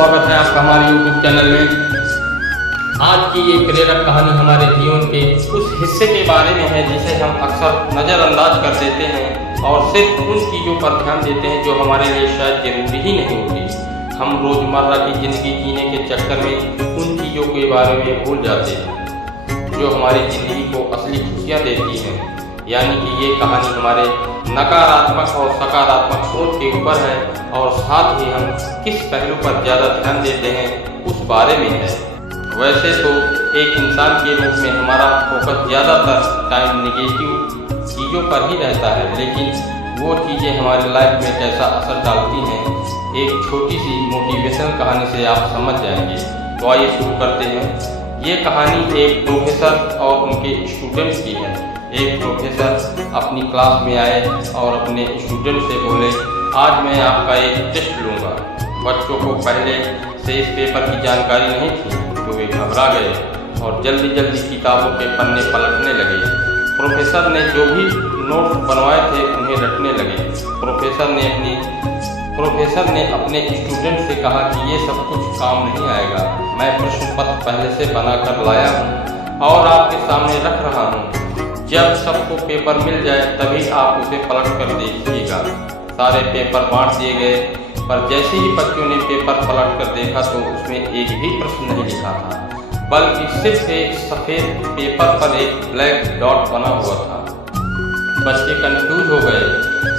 स्वागत है आपका हमारे YouTube चैनल में। आज की ये प्रेरक कहानी हमारे जीवन के उस हिस्से के बारे में है जिसे हम अक्सर नज़रअंदाज कर देते हैं और सिर्फ उन चीज़ों पर ध्यान देते हैं जो हमारे लिए शायद जरूरी ही नहीं होती। हम रोज़मर्रा की ज़िंदगी जीने के चक्कर में उन चीज़ों के बारे में भूल जाते हैं जो हमारी ज़िंदगी को असली खुशियाँ देती हैं। यानी कि ये कहानी हमारे नकारात्मक और सकारात्मक सोच के ऊपर है और साथ ही हम किस पहलू पर ज़्यादा ध्यान देते हैं उस बारे में है। वैसे तो एक इंसान के रूप में हमारा फोकस ज़्यादातर टाइम नेगेटिव चीज़ों पर ही रहता है, लेकिन वो चीज़ें हमारी लाइफ में कैसा असर डालती हैं एक छोटी सी मोटिवेशनल कहानी से आप समझ जाएंगे। तो आइए शुरू करते हैं। ये कहानी एक प्रोफेसर और उनके स्टूडेंट्स की है। एक प्रोफेसर अपनी क्लास में आए और अपने स्टूडेंट से बोले, आज मैं आपका एक टेस्ट लूँगा। बच्चों को पहले से इस पेपर की जानकारी नहीं थी तो वे घबरा गए और जल्दी जल्दी किताबों के पन्ने पलटने लगे। प्रोफेसर ने जो भी नोट्स बनवाए थे उन्हें रटने लगे। प्रोफेसर ने अपने स्टूडेंट से कहा कि ये सब कुछ काम नहीं आएगा। मैं प्रश्न पत्र पहले से बनाकर लाया हूँ और आपके सामने रख रहा हूँ। जब सबको पेपर मिल जाए तभी आप उसे पलट कर देखिएगा। सारे पेपर बांट दिए गए, पर जैसे ही बच्चों ने पेपर पलट कर देखा तो उसमें एक भी प्रश्न नहीं लिखा था, बल्कि सिर्फ एक सफ़ेद पेपर पर एक ब्लैक डॉट बना हुआ था। बच्चे कंफ्यूज हो गए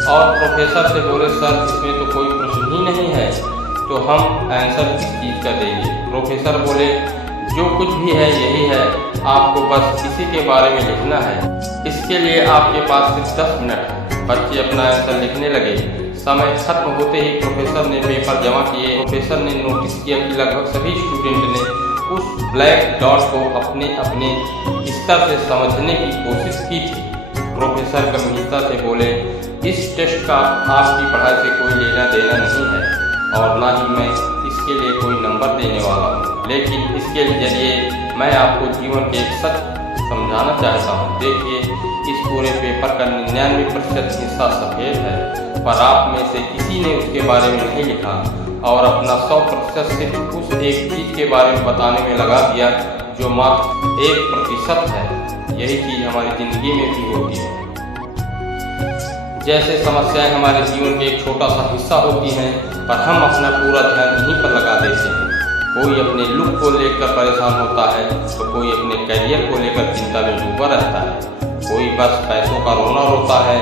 और प्रोफेसर से बोले, सर इसमें तो कोई प्रश्न ही नहीं है, तो हम आंसर किस चीज़ का देंगे? प्रोफेसर बोले, जो कुछ भी है यही है, आपको बस इसी के बारे में लिखना है। इसके लिए आपके पास सिर्फ 10 मिनट है। बच्चे अपना आंसर लिखने लगे। समय खत्म होते ही प्रोफेसर ने पेपर जमा किए। प्रोफेसर ने नोटिस किया कि लगभग सभी स्टूडेंट ने उस ब्लैक डॉट को अपने अपने स्तर से समझने की कोशिश की थी। प्रोफेसर गंभीरता से बोले, इस टेस्ट का आपकी पढ़ाई से कोई लेना देना नहीं है और ना ही मैं इसके लिए कोई नंबर देने वाला हूँ, लेकिन इसके जरिए मैं आपको जीवन के एक सच समझाना चाहता हूँ। देखिए, इस पूरे पेपर का 99% हिस्सा सफ़ेद है, पर आप में से किसी ने उसके बारे में नहीं लिखा और अपना 100% सिर्फ उस एक चीज़ के बारे में बताने में लगा दिया जो मात्र 1% है। यही चीज़ हमारी ज़िंदगी में भी होती है। जैसे समस्याएं हमारे जीवन के एक छोटा सा हिस्सा होती हैं, पर हम अपना पूरा ध्यान इन्हीं पर लगा देते हैं। कोई अपने लुक को लेकर परेशान होता है तो कोई अपने करियर को लेकर चिंता में डूबा रहता है, कोई बस पैसों का रोना रोता है।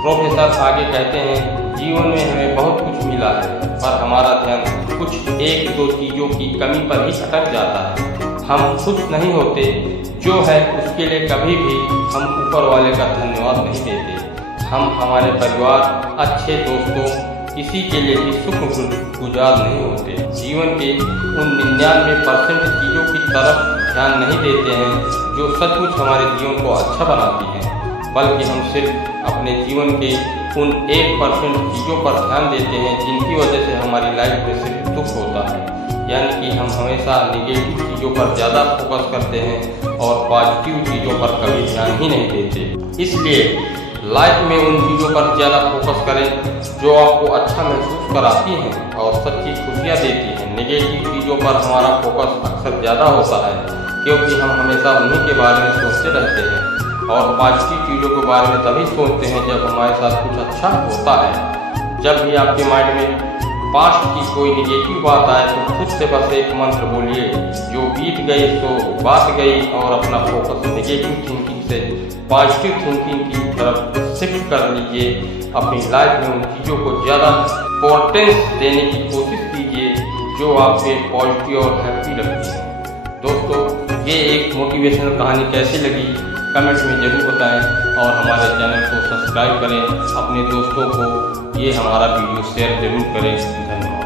प्रोफेसर आगे कहते हैं, जीवन में हमें बहुत कुछ मिला है, पर हमारा ध्यान कुछ 1-2 चीज़ों की कमी पर ही अटक जाता है। हम खुश नहीं होते, जो है उसके लिए कभी भी हम ऊपर वाले का धन्यवाद नहीं देते। हम हमारे परिवार, अच्छे दोस्तों, किसी के लिए भी शुक्रगुजार नहीं होते। जीवन के उन 99% चीज़ों की तरफ ध्यान नहीं देते हैं जो सचमुच हमारे जीवन को अच्छा बनाती हैं, बल्कि हम सिर्फ अपने जीवन के उन 1% चीज़ों पर ध्यान देते हैं जिनकी वजह से हमारी लाइफ में सिर्फ दुख होता है। यानी कि हम हमेशा नेगेटिव चीज़ों पर ज़्यादा फोकस करते हैं और पॉजिटिव चीज़ों पर कभी ध्यान ही नहीं देते। इसलिए लाइफ में उन चीज़ों पर ज़्यादा फोकस करें जो आपको अच्छा महसूस कराती हैं और सच्ची खुशियाँ देती हैं। नेगेटिव चीज़ों पर हमारा फोकस अक्सर ज़्यादा होता है क्योंकि हम हमेशा उन्हीं के बारे में सोचते रहते हैं और पॉजिटिव चीज़ों के बारे में तभी सोचते हैं जब हमारे साथ कुछ अच्छा होता है। जब भी आपके माइंड में पास्ट की कोई निगेटिव बात आए तो खुद से बस एक मंत्र बोलिए, जो बीत गई तो बात गई, और अपना फोकस नेगेटिव थिंकिंग से पॉजिटिव थिंकिंग की तरफ शिफ्ट कर लीजिए। अपनी लाइफ में उन चीज़ों को ज़्यादा इम्पोर्टेंस देने की कोशिश कीजिए जो आपके पॉजिटिव और हैप्पी रखती हैं। दोस्तों, ये एक मोटिवेशनल कहानी कैसी लगी कमेंट में ज़रूर बताएं और हमारे चैनल को सब्सक्राइब करें। अपने दोस्तों को ये हमारा वीडियो शेयर ज़रूर करें। धन्यवाद।